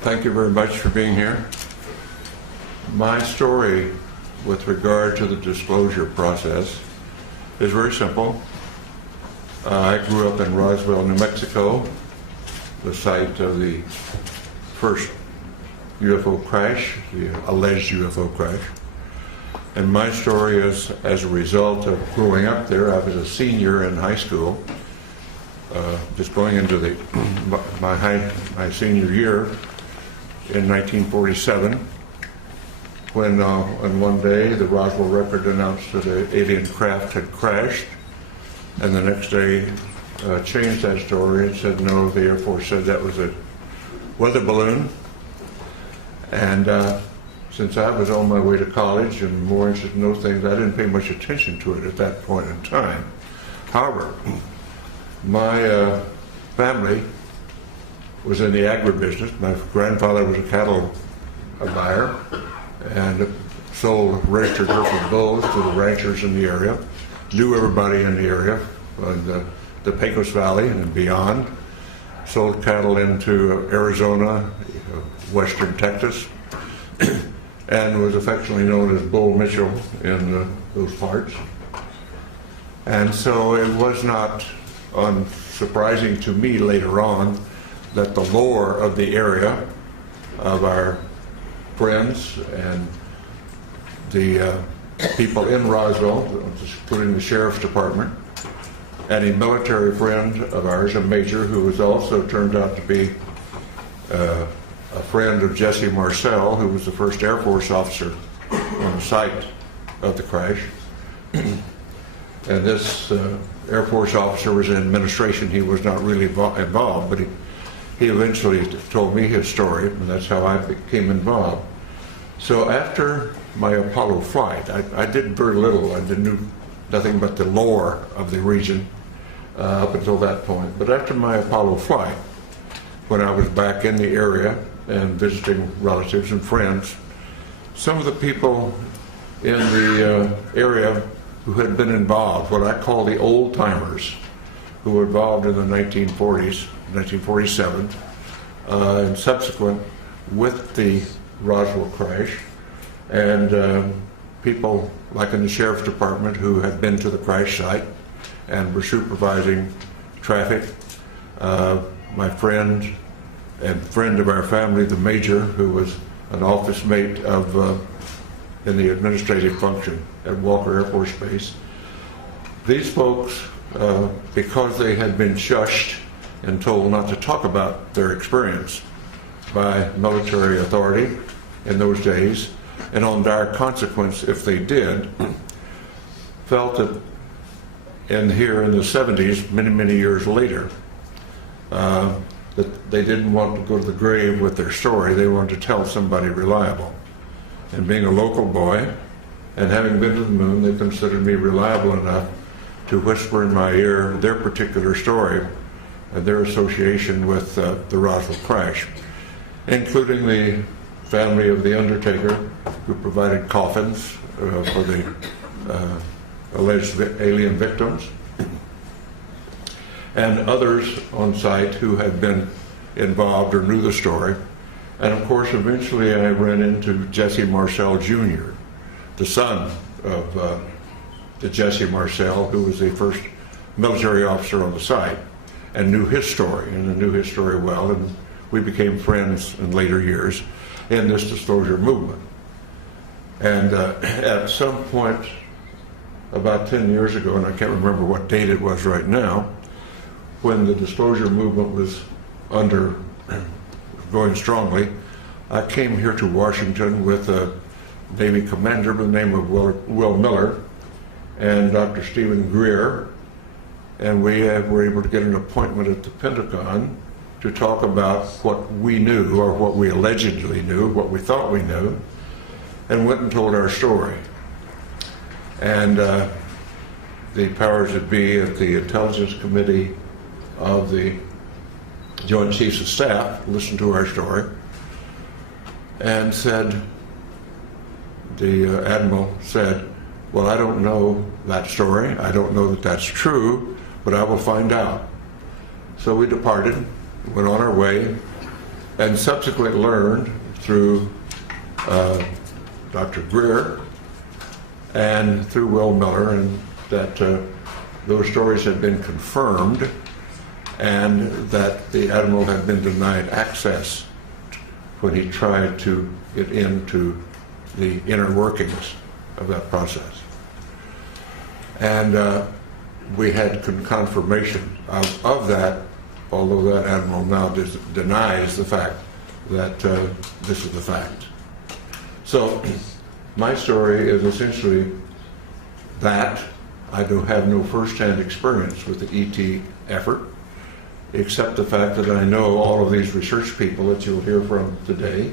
Thank you very much for being here. My story with regard to the disclosure process is very simple. I grew up in Roswell, New Mexico, the site of the first UFO crash, the alleged UFO crash. And my story is as a result of growing up there. I was a senior in high school, just going into my senior year in 1947, when on one day the Roswell Record announced that an alien craft had crashed, and the next day changed that story and said no, the Air Force said that was a weather balloon. And since I was on my way to college and more interested in those things, I didn't pay much attention to it at that point in time. However, my family was in the agribusiness. My grandfather was a cattle buyer and sold registered hereford bulls to the ranchers in the area, knew everybody in the area, the Pecos Valley and beyond, sold cattle into Arizona, western Texas, and was affectionately known as Bull Mitchell in those parts. And so it was not unsurprising to me later on that the lore of the area, of our friends and the people in Roswell, including the sheriff's department, and a military friend of ours, a major who was also turned out to be a friend of Jesse Marcel, who was the first Air Force officer on the site of the crash. And this Air Force officer was in administration. He was not really involved, but he eventually told me his story, and that's how I became involved. So after my Apollo flight, I did very little. I knew nothing but the lore of the region up until that point. But after my Apollo flight, when I was back in the area and visiting relatives and friends, some of the people in the area who had been involved, what I call the old timers, who were involved in the 1940s, 1947, and subsequent with the Roswell crash, and people like in the sheriff's department who had been to the crash site and were supervising traffic. My friend and friend of our family, the major, who was an office mate of in the administrative function at Walker Air Force Base. These folks, because they had been shushed and told not to talk about their experience by military authority in those days, and on dire consequence if they did, felt that here in the 70s, many years later, that they didn't want to go to the grave with their story. They wanted to tell somebody reliable. And being a local boy and having been to the moon, they considered me reliable enough to whisper in my ear their particular story and their association with the Roswell crash, including the family of the undertaker who provided coffins for the alleged alien victims, and others on site who had been involved or knew the story. And of course, eventually I ran into Jesse Marcel Jr., the son of the Jesse Marcel, who was the first military officer on the site, and knew his story, and I knew his story well, and we became friends in later years in this disclosure movement. And at some point, about 10 years ago, and I can't remember what date it was right now, when the disclosure movement was going strongly, I came here to Washington with a Navy commander by the name of Will Miller and Dr. Stephen Greer, and we were able to get an appointment at the Pentagon to talk about what we knew, or what we allegedly knew, what we thought we knew, and went and told our story. And the powers that be at the Intelligence Committee of the Joint Chiefs of Staff listened to our story and said, the Admiral said, well, I don't know that story. I don't know that that's true, but I will find out. So we departed, went on our way, and subsequently learned through Dr. Greer and through Will Miller, and that those stories had been confirmed, and that the Admiral had been denied access when he tried to get into the inner workings of that process. And we had confirmation of that, although that Admiral now denies the fact that this is the fact. So my story is essentially that I do have no first-hand experience with the ET effort, except the fact that I know all of these research people that you'll hear from today,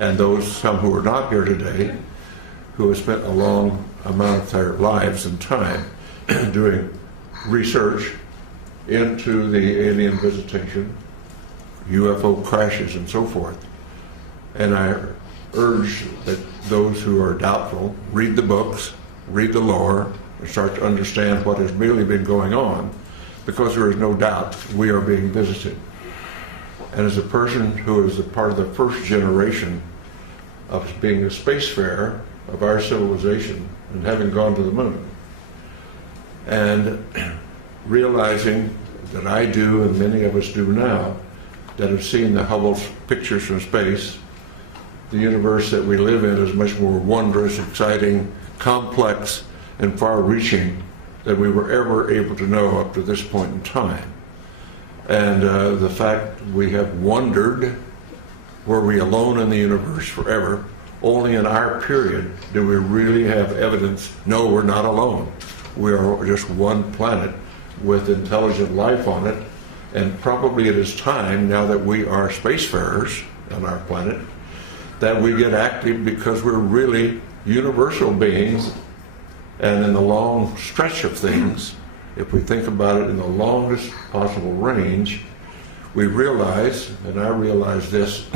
and some who are not here today, who have spent a long amount of their lives and time doing research into the alien visitation, UFO crashes, and so forth. And I urge that those who are doubtful read the books, read the lore, and start to understand what has really been going on, because there is no doubt we are being visited. And as a person who is a part of the first generation of being a spacefarer of our civilization and having gone to the moon, and realizing that I do, and many of us do now, that have seen the Hubble pictures from space, the universe that we live in is much more wondrous, exciting, complex, and far-reaching than we were ever able to know up to this point in time. And the fact we have wondered, were we alone in the universe forever? Only in our period do we really have evidence, no, we're not alone. We are just one planet with intelligent life on it, and probably it is time, now that we are spacefarers on our planet, that we get active, because we're really universal beings. And in the long stretch of things, if we think about it in the longest possible range, we realize, and I realize this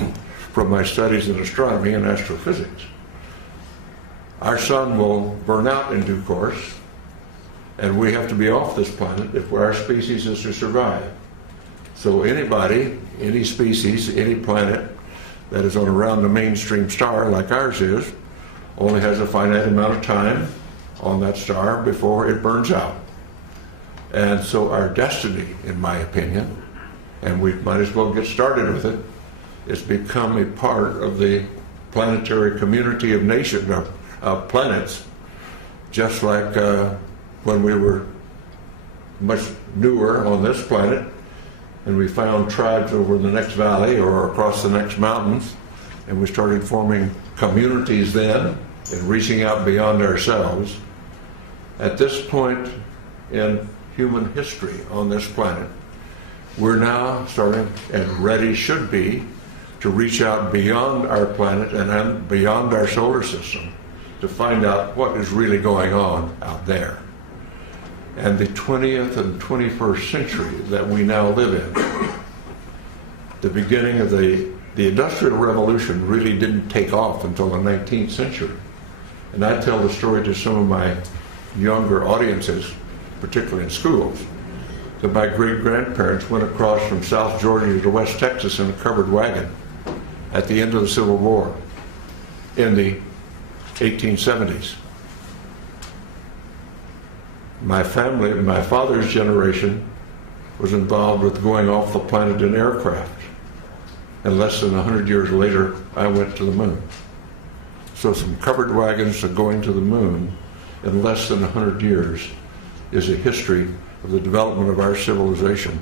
from my studies in astronomy and astrophysics, our sun will burn out in due course, and we have to be off this planet if our species is to survive. So anybody, any species, any planet that is on around the mainstream star like ours is, only has a finite amount of time on that star before it burns out. And so our destiny, in my opinion, and we might as well get started with it, is become a part of the planetary community of nations, of planets, just like when we were much newer on this planet, and we found tribes over in the next valley or across the next mountains, and we started forming communities then and reaching out beyond ourselves. At this point in human history on this planet, we're now starting, and ready should be, to reach out beyond our planet and beyond our solar system to find out what is really going on out there. And the 20th and 21st century that we now live in, the beginning of the Industrial Revolution really didn't take off until the 19th century. And I tell the story to some of my younger audiences, particularly in schools, that my great-grandparents went across from South Georgia to West Texas in a covered wagon at the end of the Civil War in the 1870s. My family, my father's generation, was involved with going off the planet in aircraft. And less than 100 years later, I went to the moon. So some covered wagons to going to the moon in less than 100 years is a history of the development of our civilization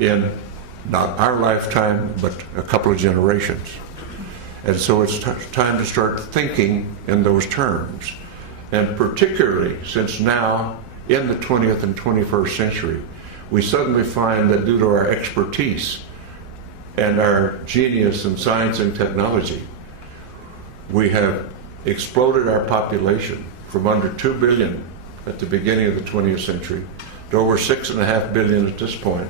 in not our lifetime, but a couple of generations. And so it's time to start thinking in those terms. And particularly since now, in the 20th and 21st century, we suddenly find that due to our expertise and our genius in science and technology, we have exploded our population from under 2 billion at the beginning of the 20th century to over 6.5 billion at this point.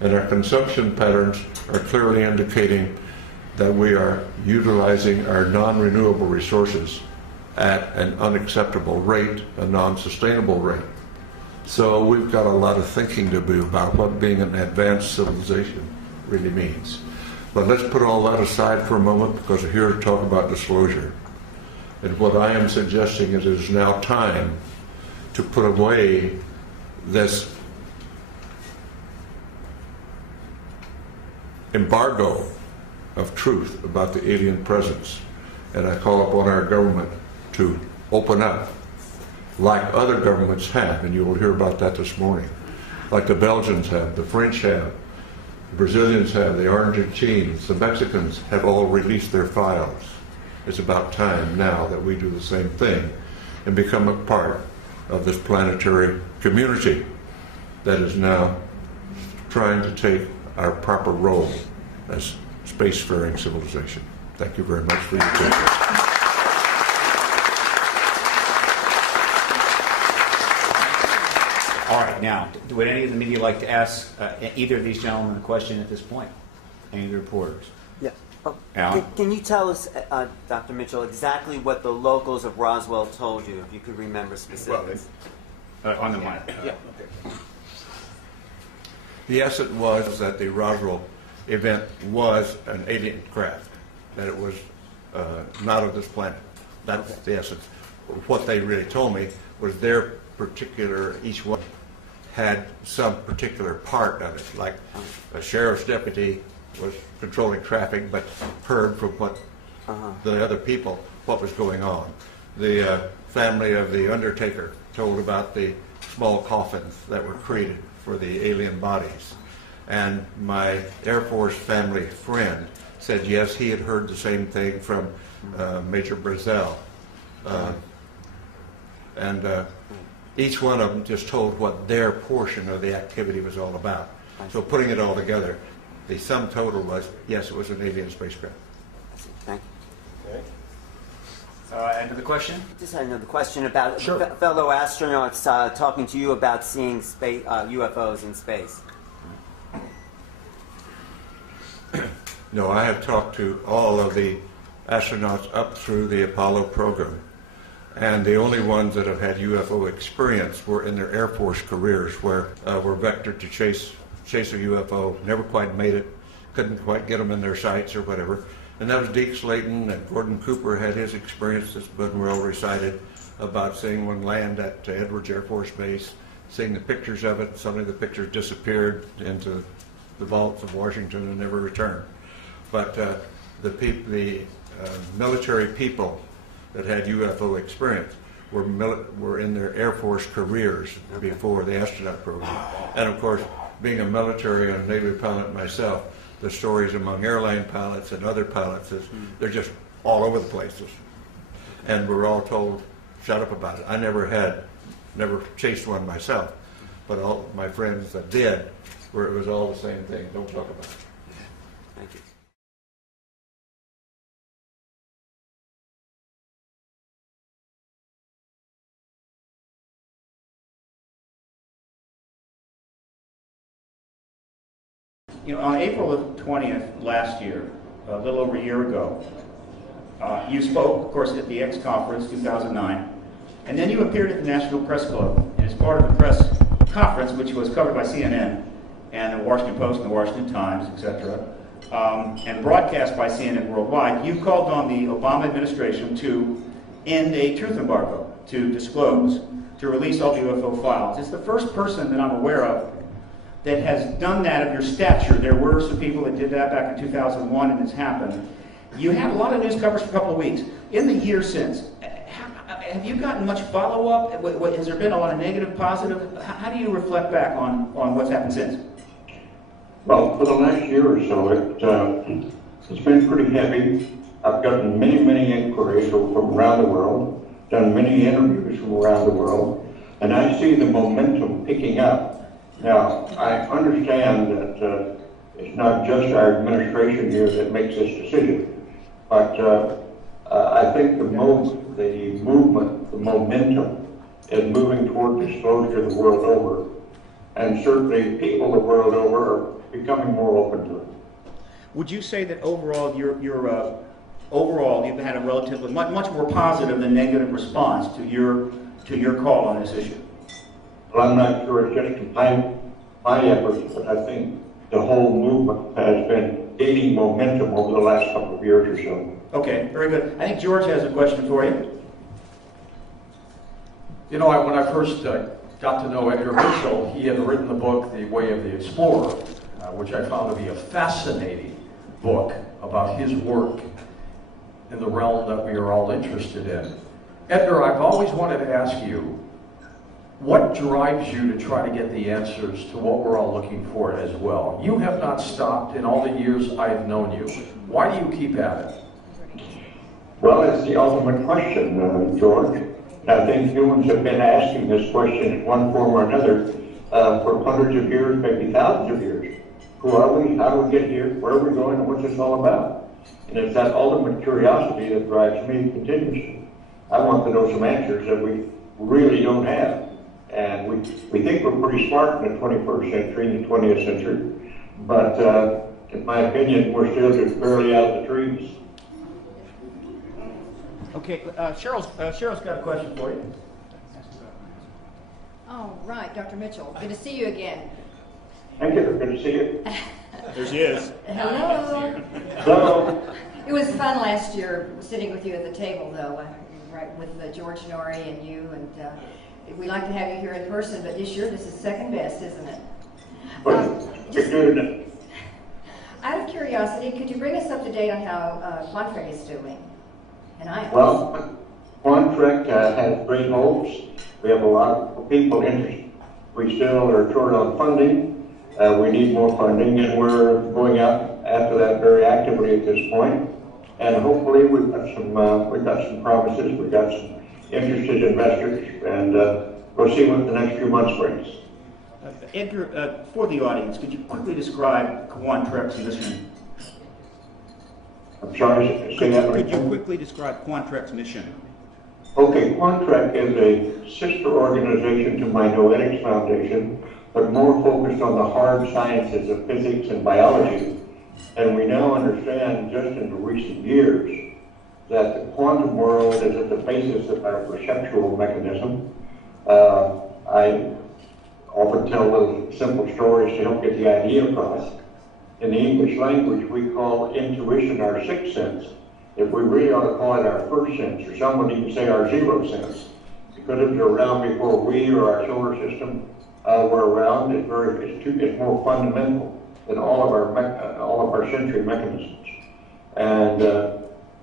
And our consumption patterns are clearly indicating that we are utilizing our non-renewable resources at an unacceptable rate, a non-sustainable rate. So we've got a lot of thinking to do about what being an advanced civilization really means. But let's put all that aside for a moment because we're here to talk about disclosure. And what I am suggesting is it is now time to put away this embargo of truth about the alien presence. And I call upon our government to open up like other governments have, and you will hear about that this morning. Like the Belgians have, the French have, the Brazilians have, the Argentines, the Mexicans have all released their files. It's about time now that we do the same thing and become a part of this planetary community that is now trying to take our proper role as spacefaring civilization. Thank you very much for your attention. All right, now, would any of the media like to ask either of these gentlemen a question at this point? Any of the reporters? Yeah. Oh, Alan? can you tell us, Dr. Mitchell, exactly what the locals of Roswell told you, if you could remember specifics? On the mic. Yeah. The essence was that the Roswell event was an alien craft, that it was not of this planet. That's the essence. What they really told me was their particular, each one had some particular part of it, like a sheriff's deputy was controlling traffic but heard from what the other people what was going on. The family of the undertaker told about the small coffins that were created for the alien bodies. And my Air Force family friend said yes, he had heard the same thing from Major Brazel. Each one of them just told what their portion of the activity was all about. So putting it all together, the sum total was, yes, it was an alien spacecraft. Thank you. And the question? Just had another question about Sure. fellow astronauts talking to you about seeing space, UFOs in space. No, I have talked to all of the astronauts up through the Apollo program. And the only ones that have had UFO experience were in their Air Force careers, where were vectored to chase a UFO, never quite made it, couldn't quite get them in their sights or whatever. And that was Deke Slayton, and Gordon Cooper had his experience that's been well recited about seeing one land at Edwards Air Force Base, seeing the pictures of it. Suddenly the pictures disappeared into the vaults of Washington and never returned. But the military people that had UFO experience were in their Air Force careers before the astronaut program. And of course, being a military and a Navy pilot myself, the stories among airline pilots and other pilots is they're just all over the places. And we're all told, shut up about it. I never chased one myself, but all my friends that did, where it was all the same thing. Don't talk about it. Thank you. You know, on April 20th last year, a little over a year ago, you spoke, of course, at the X Conference 2009, and then you appeared at the National Press Club. And as part of the press conference, which was covered by CNN and the Washington Post and the Washington Times, etc., and broadcast by CNN worldwide, you called on the Obama administration to end a truth embargo, to disclose, to release all the UFO files. It's the first person that I'm aware of that has done that of your stature. There were some people that did that back in 2001, and it's happened. You had a lot of news coverage for a couple of weeks. In the year since, have you gotten much follow-up? Has there been a lot of negative, positive? How do you reflect back on what's happened since? Well, for the last year or so, it's been pretty heavy. I've gotten many inquiries from around the world, done many interviews from around the world, and I see the momentum picking up. Now, I understand that it's not just our administration here that makes this decision, but I think the movement, the momentum is moving toward disclosure the world over, and certainly people the world over are becoming more open to it. Would you say that overall, overall you've had a relatively much more positive than negative response to your call on this issue? Well, I'm not sure it's just my efforts, but I think the whole movement has been gaining momentum over the last couple of years or so. Okay, very good. I think George has a question for you. You know, when I first got to know Edgar Mitchell, he had written the book, The Way of the Explorer, which I found to be a fascinating book about his work in the realm that we are all interested in. Edgar, I've always wanted to ask you, what drives you to try to get the answers to what we're all looking for as well? You have not stopped in all the years I have known you. Why do you keep at it? Well, it's the ultimate question, George. I think humans have been asking this question in one form or another for hundreds of years, maybe thousands of years. Who are we? How do we get here? Where are we going? And what's this all about? And it's that ultimate curiosity that drives me continuously. I want to know some answers that we really don't have. And we think we're pretty smart in the 21st century, in the 20th century. But in my opinion, we're still just barely out of the trees. Okay, Cheryl's got a question for you. Oh, right, Dr. Mitchell. Good to see you again. Thank you. Good to see you. There she is. Hello. Hello. It was fun last year sitting with you at the table, though, right, with George Norrie and you. And we like to have you here in person, but this year this is second best, isn't it? Just doing it. Out of curiosity, could you bring us up to date on how Quantrek is doing? And Well, Quantrek has great hopes. We have a lot of people interested. We still are short on funding. We need more funding, and we're going out after that very actively at this point. And hopefully, we've got some promises. We've got some interested investors, and we'll see what the next few months brings. Edgar, for the audience, could you quickly describe Quantrek's mission? I'm sorry, say that Could you again. quickly describe Quantrek's mission? Okay, Quantrek is a sister organization to my Noetics Foundation, but more focused on the hard sciences of physics and biology. And we now understand, just in the recent years, that the quantum world is at the basis of our perceptual mechanism. I often tell little simple stories to help get the idea across. In the English language, we call intuition our sixth sense. If we really ought to call it our first sense, or someone even say our zero sense, because it was around before we or our solar system were around. It's more fundamental than all of our sensory mechanisms, and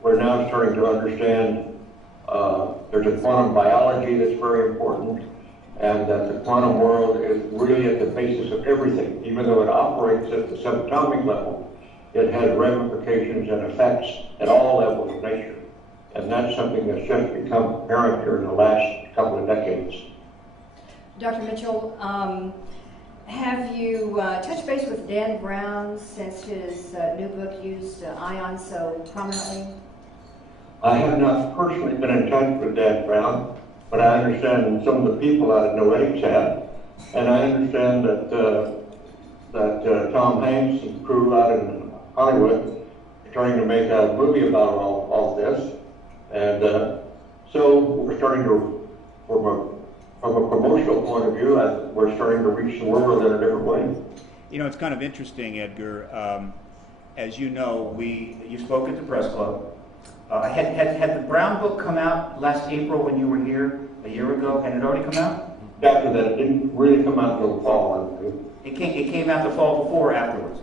we're now starting to understand there's a quantum biology that's very important, and that the quantum world is really at the basis of everything. Even though it operates at the subatomic level, it has ramifications and effects at all levels of nature. And that's something that's just become apparent here in the last couple of decades. Dr. Mitchell, have you touched base with Dan Brown since his new book used ions so prominently? I have not personally been in touch with Dan Brown, but I understand some of the people out at Noetics have. And I understand that Tom Hanks and the crew out in Hollywood are trying to make a movie about all this. And so we're starting to, from a promotional point of view, we're starting to reach the world in a different way. You know, it's kind of interesting, Edgar. As you know, you spoke at the press club. Had the Brown book come out last April when you were here a year ago? Had it already come out? After that, it didn't really come out until the fall, I think. It came out the fall before or afterwards?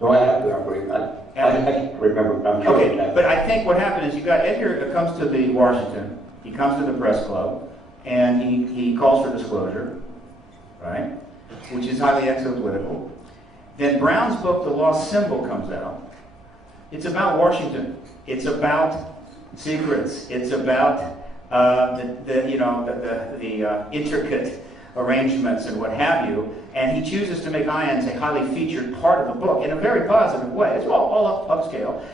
No, after, I believe. I can't remember. I'm sure. Okay, but I think what happened is you got Edgar comes to the Washington, he comes to the press club, and he calls for disclosure, right? Which is highly exopolitical. Then Brown's book, The Lost Symbol, comes out. It's about Washington. It's about secrets. It's about the intricate arrangements and what have you. And he chooses to make ions a highly featured part of the book in a very positive way. It's all upscale.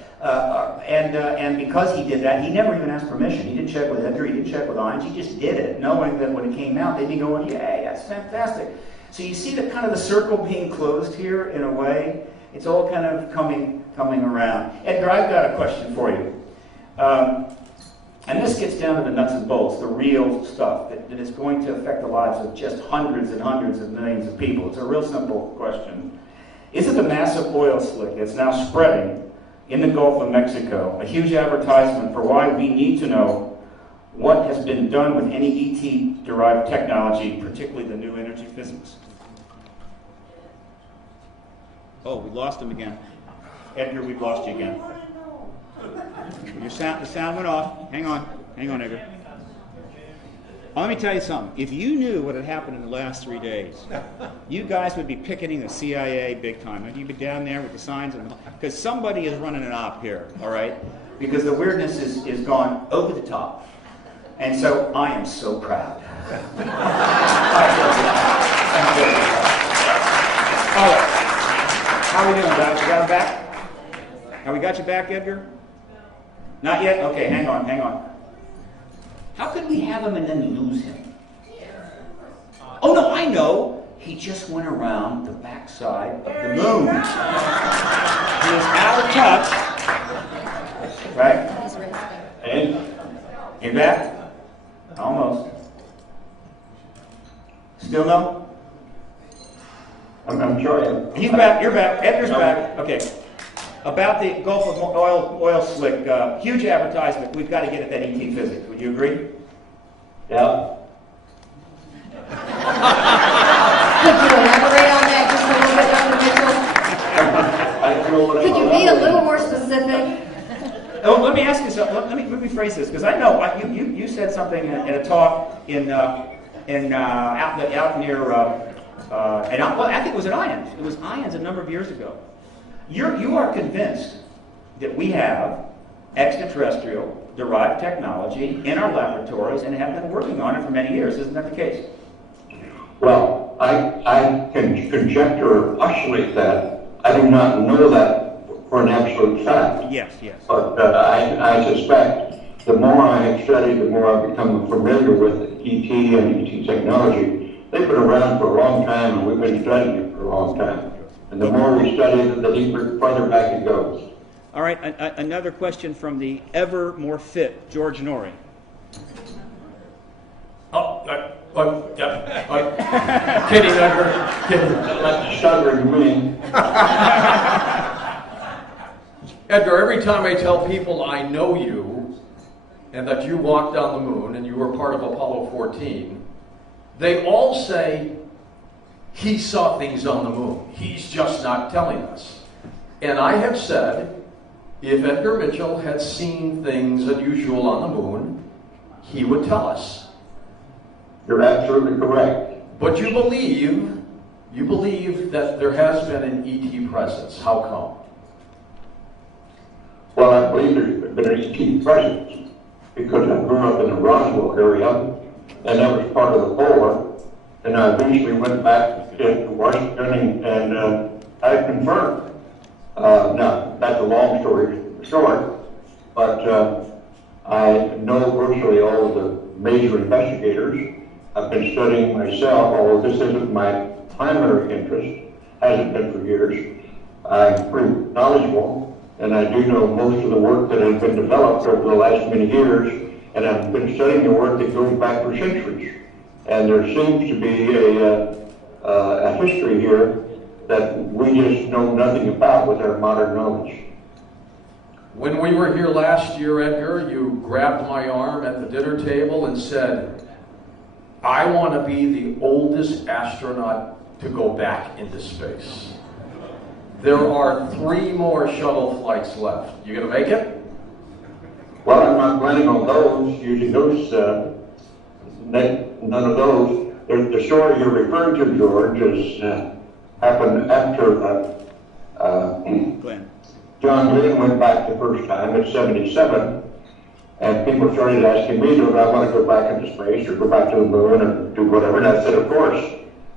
And because he did that, he never even asked permission. He didn't check with Edgar. He didn't check with ions. He just did it, knowing that when it came out, they'd be going, "Yay, that's fantastic." So you see the kind of the circle being closed here in a way. It's all kind of coming around. Edgar, I've got a question for you. And this gets down to the nuts and bolts, the real stuff that is going to affect the lives of just hundreds and hundreds of millions of people. It's a real simple question. This is a massive oil slick that's now spreading in the Gulf of Mexico, a huge advertisement for why we need to know what has been done with any ET-derived technology, particularly the new energy physics. Oh, we lost him again. Edgar, we've lost you again. The sound went off. Hang on, Edgar. Let me tell you something. If you knew what had happened in the last 3 days, you guys would be picketing the CIA big time. You'd be down there with the signs, because somebody is running an op here, all right? Because the weirdness is gone over the top. And so I am so proud. How are we doing, Doc? You got him back? Have we got you back, Edgar? Not yet? Okay, hang on. How could we have him and then lose him? Oh, no, I know. He just went around the backside of the moon. He is out of touch. Right? And you back? Almost. Still no? I'm sorry. He's back. You're back. Edgar's back. Okay. About the Gulf of oil slick, huge advertisement. We've got to get at that ET physics. Would you agree? Yeah. Could you elaborate on that just a little bit, Dr. Mitchell? Could you be a little more specific? Oh, let me ask you something. Let me phrase this, because I know you said something in a talk out near well, I think it was at Ions. It was Ions a number of years ago. You are convinced that we have extraterrestrial derived technology in our laboratories and have been working on it for many years. Isn't that the case? Well, I can conjecture or postulate that. I do not know that for an absolute fact. Yes. But I suspect the more I have studied, the more I've become familiar with ET and ET technology. They've been around for a long time, and we've been studying it for a long time. And the more we study it, the deeper, farther back it goes. All right, another question from the ever more fit George Norrie. Kidding, Edgar. Kidding. That's stuttering me. Edgar, every time I tell people I know you and that you walked on the moon and you were part of Apollo 14, they all say, he saw things on the moon. He's just not telling us. And I have said, if Edgar Mitchell had seen things unusual on the moon, he would tell us. You're absolutely correct. But you believe that there has been an ET presence. How come? Well, I believe there's been an ET presence because I grew up in the Roswell area, and that was part of the polar. And I eventually went back to Washington and I confirmed. Now, that's a long story short, but I know virtually all of the major investigators. I've been studying myself, although this isn't my primary interest, hasn't been for years. I'm pretty knowledgeable, and I do know most of the work that has been developed over the last many years, and I've been studying the work that goes back for centuries. And there seems to be a history here that we just know nothing about with our modern knowledge. When we were here last year, Edgar, you grabbed my arm at the dinner table and said, I want to be the oldest astronaut to go back into space. There are 3 more shuttle flights left. You going to make it? Well, I'm not planning on those, using those, none of those. The story you're referring to, George, is happened after Glenn. John Glenn went back the first time at 77, and people started asking me, do I want to go back into space or go back to the moon or do whatever? And I said, of course,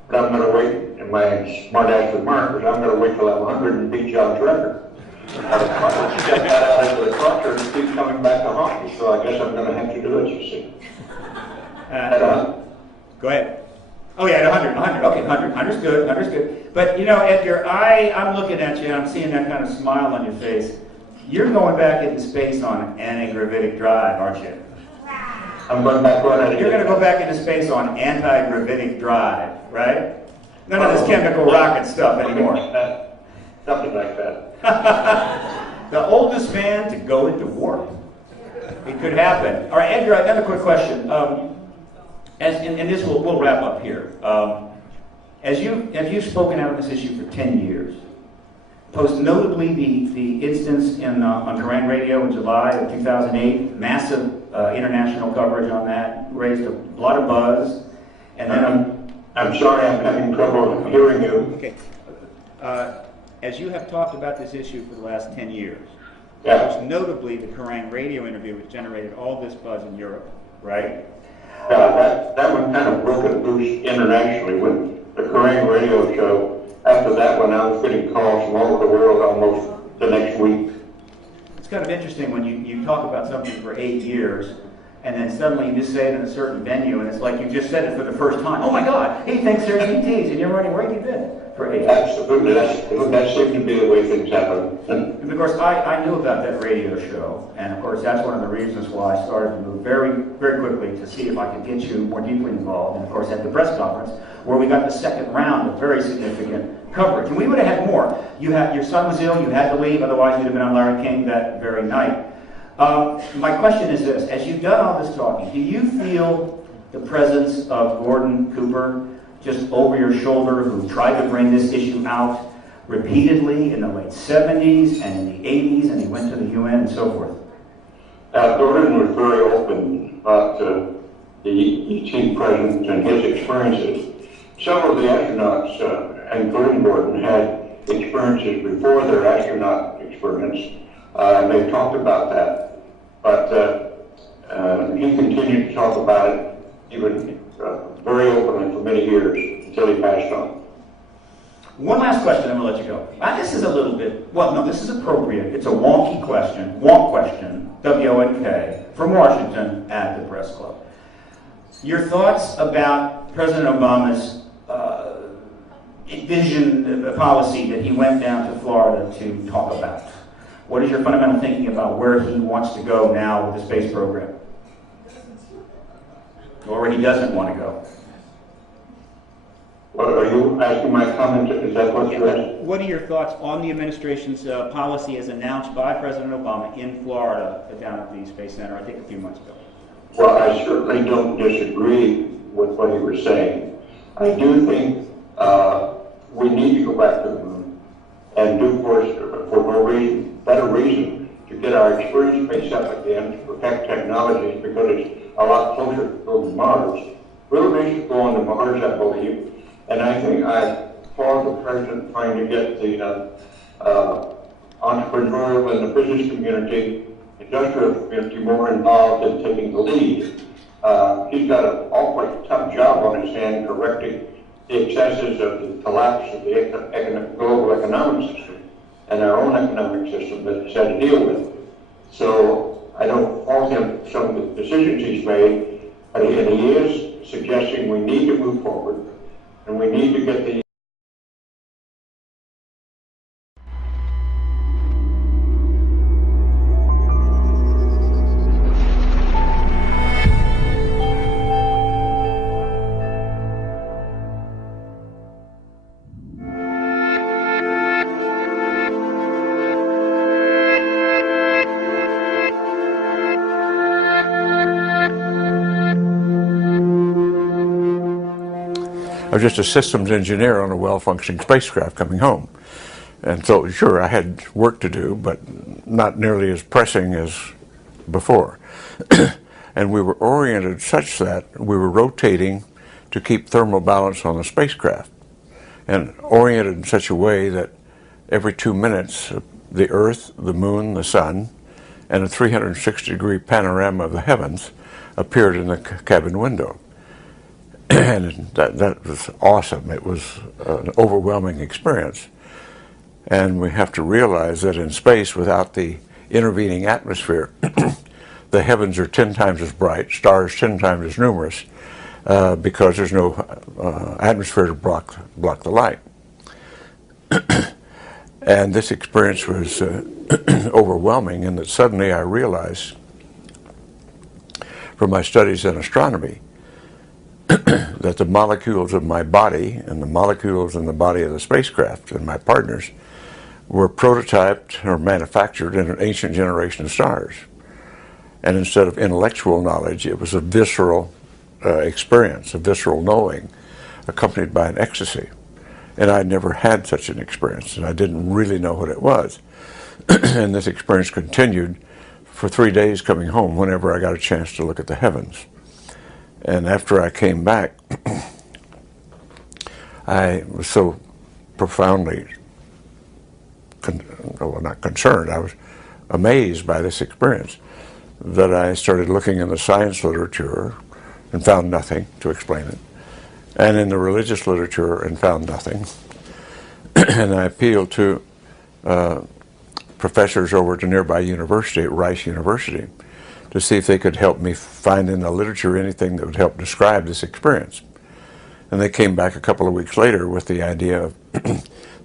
but I'm going to wait. And my smart ass remark was, I'm going to wait till I'm 100 and beat John's record. I get that out into the culture and keep coming back to haunt me, so I guess I'm going to have to do it, you see. Go ahead. Oh yeah, at 100. Okay, 100's good. 100's good. But you know, Edgar, I'm looking at you and I'm seeing that kind of smile on your face. You're going back into space on anti-gravitic drive, aren't you? I'm going back on it. You're going to go back into space on anti-gravitic drive, right? None of this chemical rocket stuff anymore. something like that. The oldest man to go into warp. It could happen. All right, Edgar, I have a quick question. And this we'll wrap up here. As you've spoken out on this issue for 10 years, most notably the instance on Kerrang! Radio in July of 2008, massive international coverage on that, raised a lot of buzz. And then I'm sorry, I'm having trouble hearing you. Okay. As you have talked about this issue for the last 10 years, Yeah. most notably the Kerrang! Radio interview, which generated all this buzz in Europe, right? That one kind of broke it loose internationally with the Kerrang! Radio show. After that one, I was getting calls from all over the world almost the next week. It's kind of interesting when you talk about something for 8 years, and then suddenly you just say it in a certain venue, and it's like you just said it for the first time. Oh my God, he thinks there's ETs, and you're running right you did for 8 years. Absolutely, that seems to be the way things happen. And of course, I knew about that radio show, and of course, that's one of the reasons why I started to move very, very quickly to see if I could get you more deeply involved. And of course, at the press conference, where we got the second round of very significant coverage. And we would have had more. Your son was ill, you had to leave, otherwise you'd have been on Larry King that very night. My question is this: as you've done all this talking, do you feel the presence of Gordon Cooper just over your shoulder, who tried to bring this issue out repeatedly in the late 70s and in the 80s, and he went to the UN and so forth? Gordon was very open about the ET presence and his experiences. Several of the astronauts, including Gordon, had experiences before their astronaut experience, and they talked about that. But he continued to talk about it, even very openly for many years, until he passed on. One last question, then we'll let you go. This is a little bit, well, no, this is appropriate. It's a wonky question, wonk question, W-O-N-K, from Washington at the Press Club. Your thoughts about President Obama's vision, policy that he went down to Florida to talk about? What is your fundamental thinking about where he wants to go now with the space program? Or where he doesn't want to go? Well, are you asking my comment? Is that what you're asking? What are your thoughts on the administration's policy as announced by President Obama in Florida down at the Space Center, I think a few months ago? Well, I certainly don't disagree with what he was saying. I do think we need to go back to the moon and do for no reason, better reason, to get our experience base up again, to protect technologies, because it's a lot closer to go to Mars. Really, we should go on to Mars, I believe. And I think I applaud the president trying to get the entrepreneurial and the business community, industrial community more involved in taking the lead. He's got an awfully tough job on his hand correcting the excesses of the collapse of the global economic system and our own economic system that he's had to deal with. So I don't fault him for some of the decisions he's made, but he is suggesting we need to move forward and we need to get the I was just a systems engineer on a well-functioning spacecraft coming home. And so, sure, I had work to do, but not nearly as pressing as before. And we were oriented such that we were rotating to keep thermal balance on the spacecraft, and oriented in such a way that every 2 minutes, the Earth, the Moon, the Sun, and a 360-degree panorama of the heavens appeared in the cabin window. And that was awesome. It was an overwhelming experience. And we have to realize that in space, without the intervening atmosphere, the heavens are 10 times as bright, stars 10 times as numerous, because there's no atmosphere to block the light. And this experience was overwhelming, in that suddenly I realized, from my studies in astronomy, that the molecules of my body and the molecules in the body of the spacecraft and my partners were prototyped or manufactured in an ancient generation of stars. And instead of intellectual knowledge, it was a visceral experience, a visceral knowing, accompanied by an ecstasy. And I'd never had such an experience, and I didn't really know what it was. And this experience continued for 3 days coming home whenever I got a chance to look at the heavens. And after I came back, I was so profoundly, well, not concerned, I was amazed by this experience that I started looking in the science literature and found nothing to explain it, and in the religious literature and found nothing. And I appealed to professors over at a nearby university, at Rice University, to see if they could help me find in the literature anything that would help describe this experience. And they came back a couple of weeks later with the idea of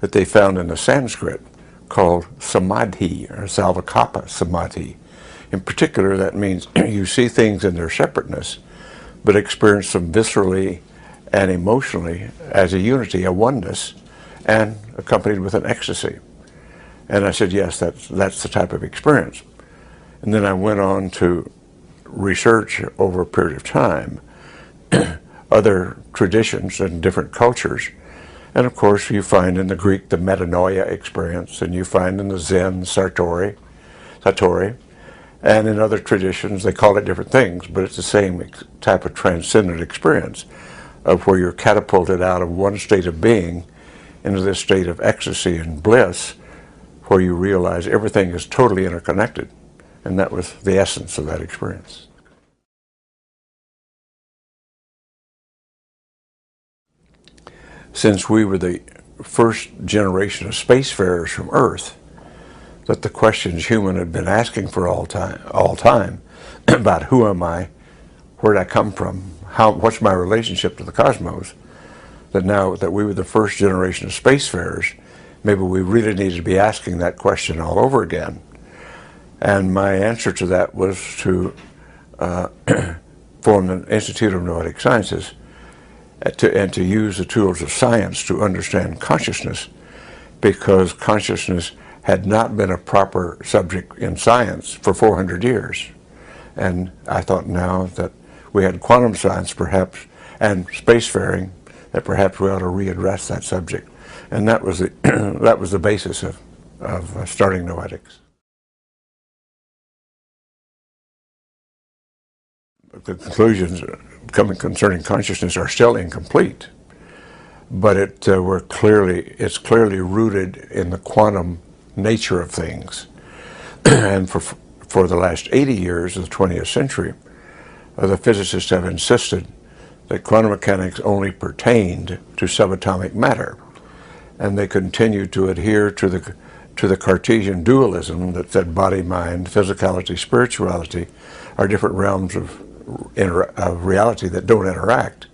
that they found in the Sanskrit called samadhi, or salvakapa samadhi. In particular, that means you see things in their separateness, but experience them viscerally and emotionally as a unity, a oneness, and accompanied with an ecstasy. And I said, yes, that's the type of experience. And then I went on to research over a period of time other traditions and different cultures. And of course, you find in the Greek the metanoia experience, and you find in the Zen satori, and in other traditions they call it different things, but it's the same type of transcendent experience of where you're catapulted out of one state of being into this state of ecstasy and bliss, where you realize everything is totally interconnected. And that was the essence of that experience. Since we were the first generation of spacefarers from Earth, that the questions human had been asking for all time about who am I, where did I come from, what's my relationship to the cosmos, that now that we were the first generation of spacefarers, maybe we really needed to be asking that question all over again. And my answer to that was to form an Institute of Noetic Sciences and to use the tools of science to understand consciousness, because consciousness had not been a proper subject in science for 400 years. And I thought now that we had quantum science perhaps and spacefaring, that perhaps we ought to readdress that subject. And that was the basis of starting Noetics. The conclusions concerning consciousness are still incomplete, but it's clearly rooted in the quantum nature of things. And for the last 80 years of the 20th century, the physicists have insisted that quantum mechanics only pertained to subatomic matter, and they continue to adhere to the Cartesian dualism that said body, mind, physicality, spirituality are different realms of reality that don't interact.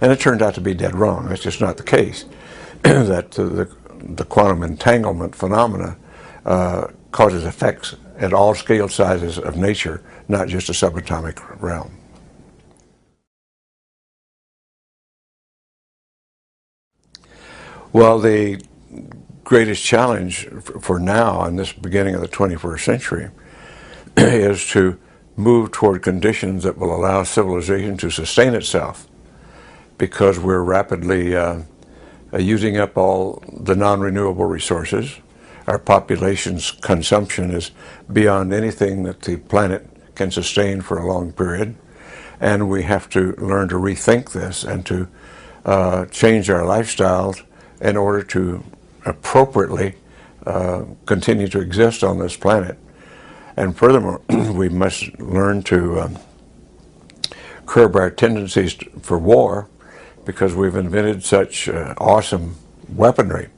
And it turned out to be dead wrong. That's just not the case. That the quantum entanglement phenomena causes effects at all scale sizes of nature, not just a subatomic realm. Well, the greatest challenge for now in this beginning of the 21st century is to move toward conditions that will allow civilization to sustain itself, because we're rapidly using up all the non-renewable resources. Our population's consumption is beyond anything that the planet can sustain for a long period, and we have to learn to rethink this and to change our lifestyles in order to appropriately continue to exist on this planet. And furthermore, we must learn to curb our tendencies for war, because we've invented such awesome weaponry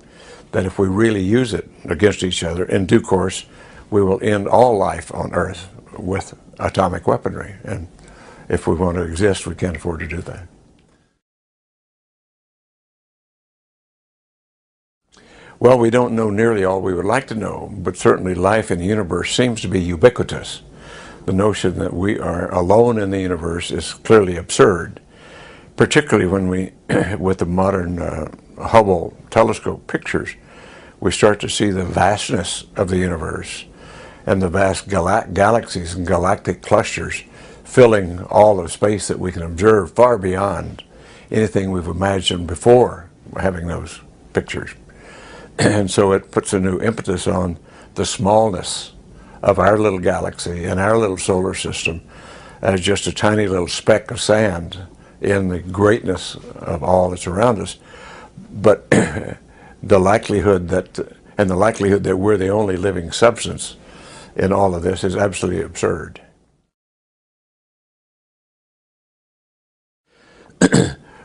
that if we really use it against each other, in due course, we will end all life on Earth with atomic weaponry. And if we want to exist, we can't afford to do that. Well, we don't know nearly all we would like to know, but certainly life in the universe seems to be ubiquitous. The notion that we are alone in the universe is clearly absurd, particularly when we, with the modern Hubble telescope pictures, we start to see the vastness of the universe and the vast galaxies and galactic clusters filling all of space that we can observe far beyond anything we've imagined before having those pictures. And so it puts a new impetus on the smallness of our little galaxy and our little solar system as just a tiny little speck of sand in the greatness of all that's around us. But the likelihood that we're the only living substance in all of this is absolutely absurd.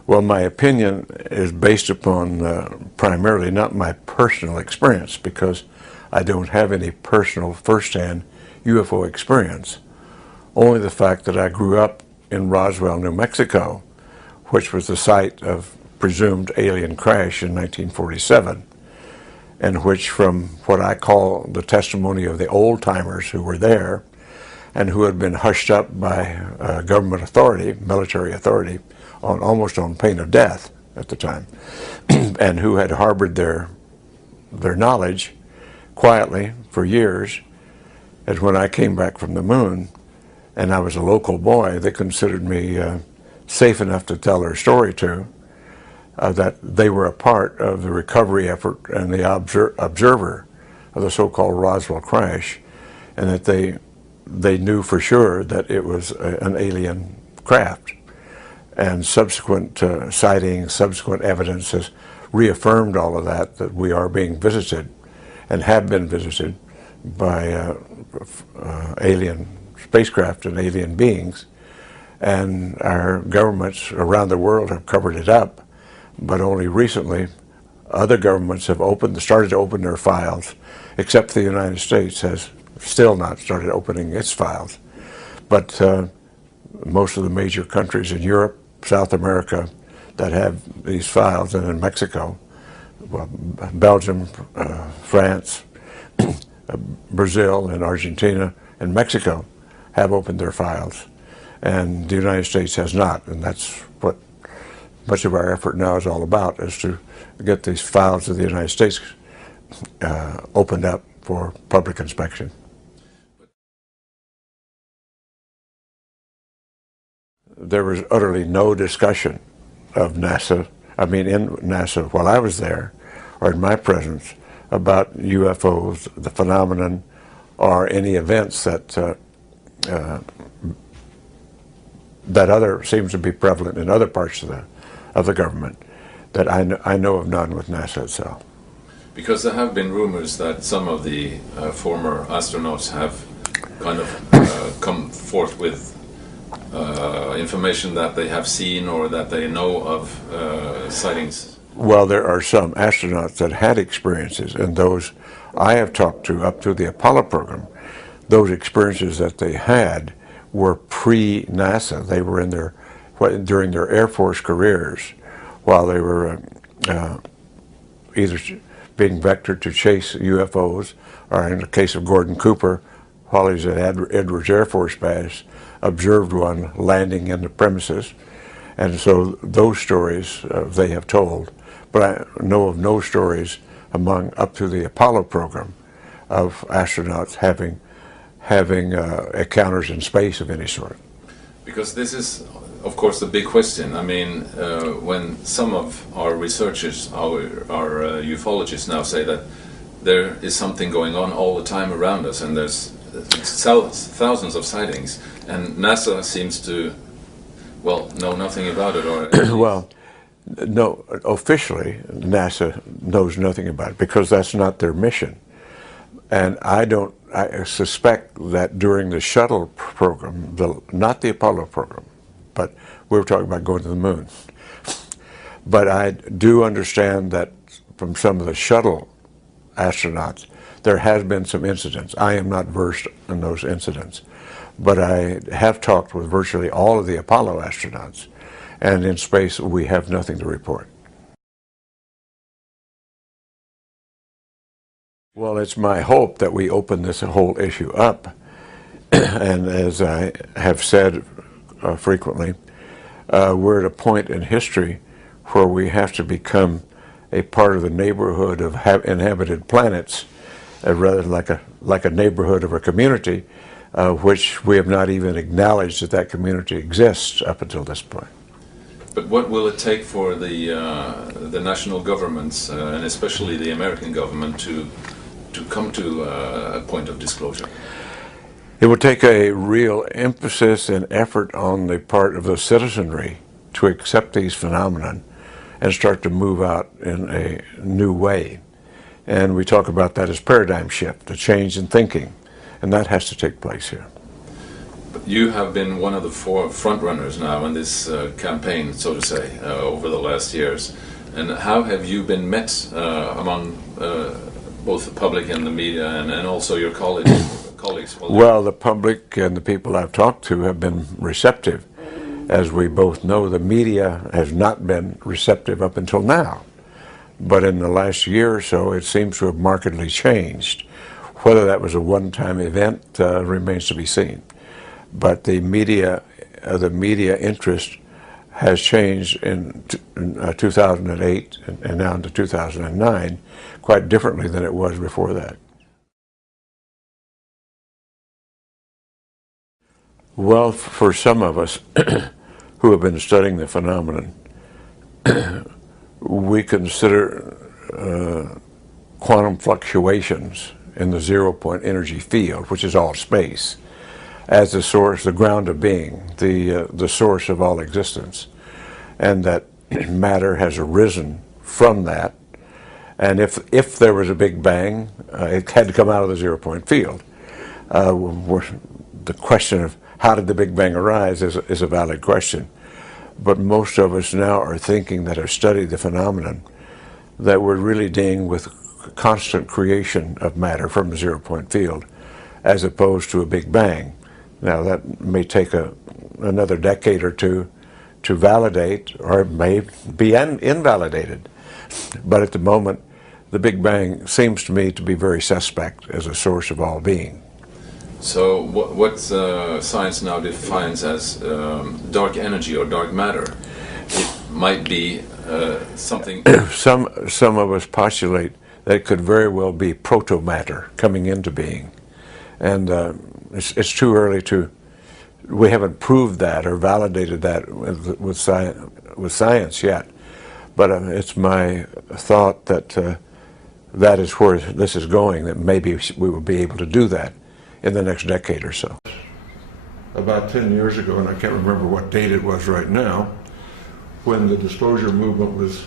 Well, my opinion is based upon primarily not my personal experience, because I don't have any personal first-hand UFO experience. Only the fact that I grew up in Roswell, New Mexico, which was the site of presumed alien crash in 1947, and which, from what I call the testimony of the old-timers who were there and who had been hushed up by government authority, military authority, almost on pain of death at the time, and who had harbored their knowledge quietly for years, as when I came back from the moon and I was a local boy, they considered me safe enough to tell their story to, that they were a part of the recovery effort and the observer of the so-called Roswell crash, and that they knew for sure that it was an alien craft. And subsequent sightings, subsequent evidence has reaffirmed all of that we are being visited and have been visited by alien spacecraft and alien beings. And our governments around the world have covered it up, but only recently other governments have started to open their files, except the United States has still not started opening its files. But most of the major countries in Europe, South America, that have these files, and in Mexico, well, Belgium, France, Brazil, and Argentina, and Mexico have opened their files. And the United States has not, and that's what much of our effort now is all about, is to get these files of the United States opened up for public inspection. There was utterly no discussion of NASA, in NASA while I was there, or in my presence, about UFOs, the phenomenon, or any events that seems to be prevalent in other parts of the government, that I know of none with NASA itself. Because there have been rumors that some of the former astronauts have kind of come forth with information that they have seen or that they know of sightings. Well, there are some astronauts that had experiences, and those I have talked to up to the Apollo program, those experiences that they had were pre-NASA. They were during their Air Force careers, while they were either being vectored to chase UFOs, or in the case of Gordon Cooper, while he was at Edwards Air Force Base, observed one landing in the premises. And so those stories they have told. But I know of no stories up to the Apollo program of astronauts having encounters in space of any sort. Because this is, of course, the big question. When some of our researchers, our ufologists now say that there is something going on all the time around us, and there's thousands of sightings, and NASA seems to, well, know nothing about it, or well, no, officially NASA knows nothing about it, because that's not their mission. And I suspect that during the shuttle program, not the Apollo program, but we were talking about going to the moon. But I do understand that from some of the shuttle astronauts, there has been some incidents. I am not versed in those incidents, but I have talked with virtually all of the Apollo astronauts, and in space we have nothing to report. Well, it's my hope that we open this whole issue up, and as I have said frequently, we're at a point in history where we have to become a part of the neighborhood of inhabited planets, rather than like a neighborhood of a community, which we have not even acknowledged that that community exists up until this point. But what will it take for the national governments, and especially the American government, to come to a point of disclosure? It will take a real emphasis and effort on the part of the citizenry to accept these phenomena and start to move out in a new way. And we talk about that as paradigm shift, a change in thinking, and that has to take place here. You have been one of the four front runners now in this campaign, so to say, over the last years. And how have you been met among both the public and the media, and also your colleagues? Well, the public and the people I've talked to have been receptive. As we both know, the media has not been receptive up until now. But in the last year or so, it seems to have markedly changed. Whether that was a one-time event remains to be seen. But the media interest has changed in 2008 and now into 2009 quite differently than it was before that. Well, for some of us who have been studying the phenomenon, we consider quantum fluctuations in the zero-point energy field, which is all space, as the source, the ground of being, the source of all existence, and that matter has arisen from that. And if there was a Big Bang, it had to come out of the zero-point field. The question of how did the Big Bang arise is a valid question. But most of us now are thinking, that have studied the phenomenon, that we're really dealing with constant creation of matter from the zero-point field, as opposed to a Big Bang. Now that may take another decade or two to validate, or it may be invalidated. But at the moment, the Big Bang seems to me to be very suspect as a source of all being. So what science now defines as dark energy or dark matter, it might be something... Some of us postulate that it could very well be proto-matter coming into being. And it's too early to... We haven't proved that or validated that with science yet. But it's my thought that that is where this is going, that maybe we will be able to do that in the next decade or so. About 10 years ago, and I can't remember what date it was right now, when the disclosure movement was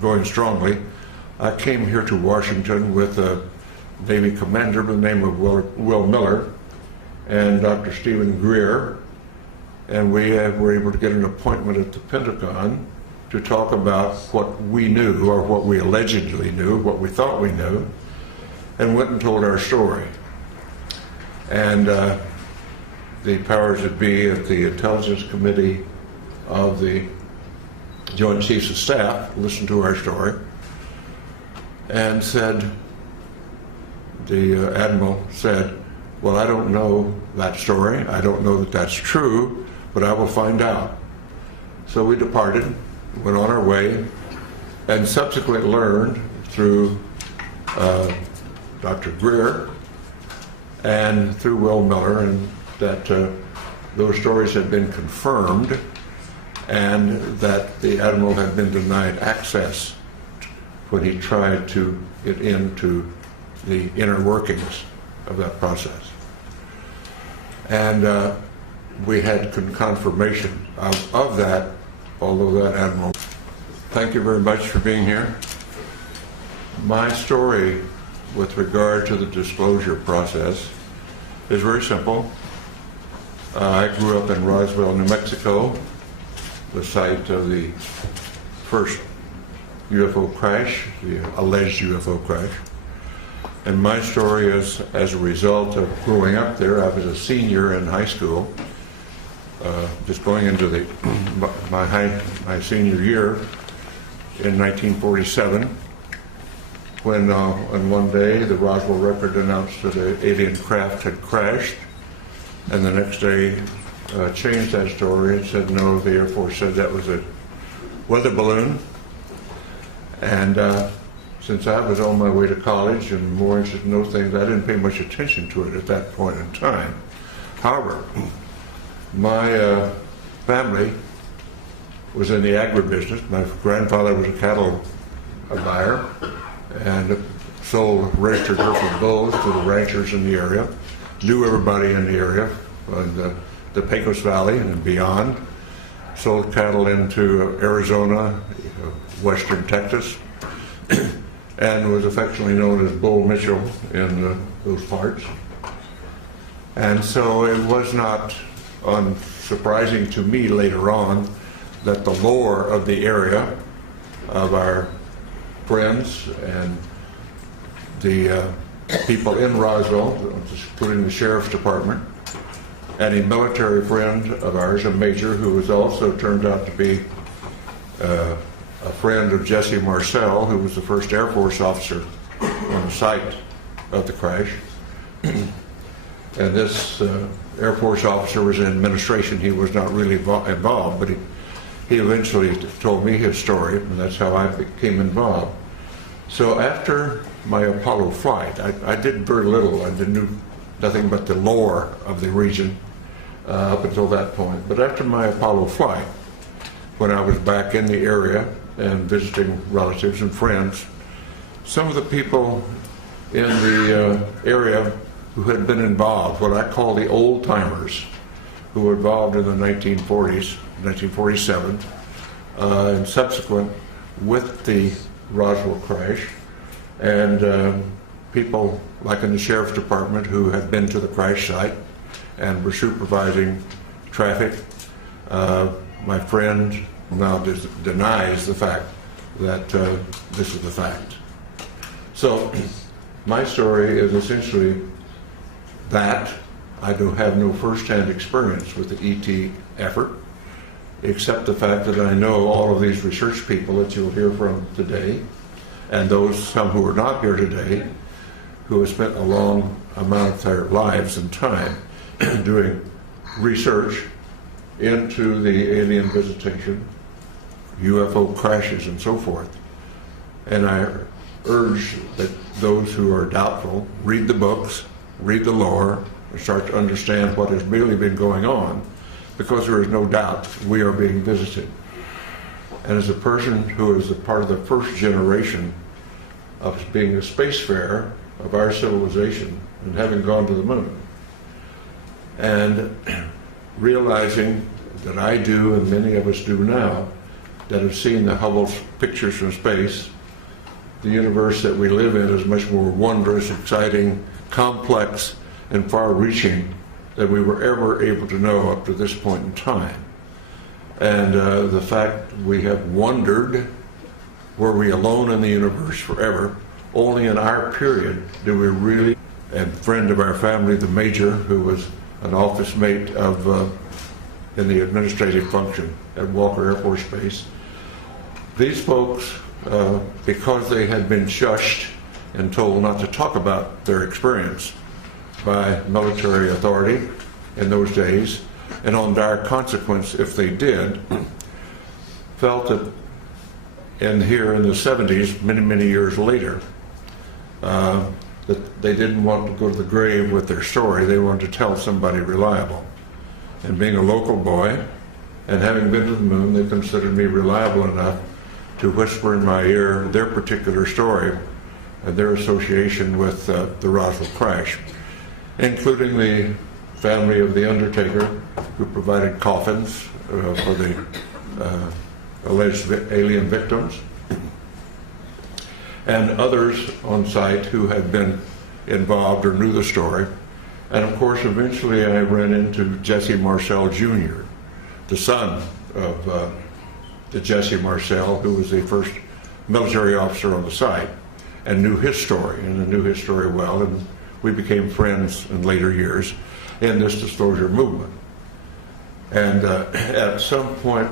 going strongly, I came here to Washington with a Navy commander by the name of Will Miller and Dr. Stephen Greer, and we were able to get an appointment at the Pentagon to talk about what we knew, or what we allegedly knew, what we thought we knew, and went and told our story. And the powers that be at the Intelligence Committee of the Joint Chiefs of Staff listened to our story and said, the Admiral said, well, I don't know that story. I don't know that that's true, but I will find out. So we departed, went on our way, and subsequently learned through Dr. Greer and through Will Miller, and that those stories had been confirmed, and that the Admiral had been denied access when he tried to get into the inner workings of that process. And we had confirmation of that, although that Admiral... Thank you very much for being here. My story with regard to the disclosure process is very simple. I grew up in Roswell, New Mexico, the site of the first UFO crash, the alleged UFO crash. And my story is as a result of growing up there. I was a senior in high school, just going into my senior year in 1947, when on one day the Roswell Record announced that an alien craft had crashed, and the next day changed that story and said no, the Air Force said that was a weather balloon, And since I was on my way to college and more interested in those things, I didn't pay much attention to it at that point in time. However, my family was in the agribusiness. My grandfather was a cattle buyer and sold registered herds of bulls to the ranchers in the area, knew everybody in the area, the Pecos Valley and beyond, sold cattle into Arizona, western Texas, and was affectionately known as Bull Mitchell in those parts. And so it was not unsurprising to me later on that the lore of the area, of our friends and the people in Roswell, including the sheriff's department, and a military friend of ours, a major who was also turned out to be a friend of Jesse Marcel, who was the first Air Force officer on the site of the crash. And this Air Force officer was in administration. He was not really involved, but he eventually told me his story, and that's how I became involved. So after my Apollo flight, I did very little. I knew nothing but the lore of the region up until that point. But after my Apollo flight, when I was back in the area and visiting relatives and friends, some of the people in the area who had been involved, what I call the old timers, who were involved in the 1940s, 1947, and subsequent with the Roswell crash, and people like in the sheriff's department who had been to the crash site and were supervising traffic. My friend now denies the fact that this is the fact. So my story is essentially that. I do have no first-hand experience with the ET effort, except the fact that I know all of these research people that you'll hear from today, and those some who are not here today, who have spent a long amount of their lives and time doing research into the alien visitation, UFO crashes, and so forth. And I urge that those who are doubtful read the books, read the lore, and start to understand what has really been going on, because there is no doubt we are being visited. And as a person who is a part of the first generation of being a spacefarer of our civilization and having gone to the moon, and realizing that I do, and many of us do now, that have seen the Hubble pictures from space, the universe that we live in is much more wondrous, exciting, complex, and far-reaching than we were ever able to know up to this point in time. And the fact we have wondered, were we alone in the universe forever? Only in our period do we really, and friend of our family, the major, who was an office mate of in the administrative function at Walker Air Force Base. These folks, because they had been shushed and told not to talk about their experience by military authority in those days, and on dire consequence if they did, felt that here in the 70s, many years later, that they didn't want to go to the grave with their story. They wanted to tell somebody reliable. And being a local boy and having been to the moon, they considered me reliable enough to whisper in my ear their particular story and their association with the Roswell crash, including the family of the undertaker who provided coffins for the alleged alien victims, and others on site who had been involved or knew the story. And of course, eventually I ran into Jesse Marcel Jr., the son of the Jesse Marcel, who was the first military officer on the site, and knew his story, and knew his story well, and we became friends in later years in this disclosure movement. And at some point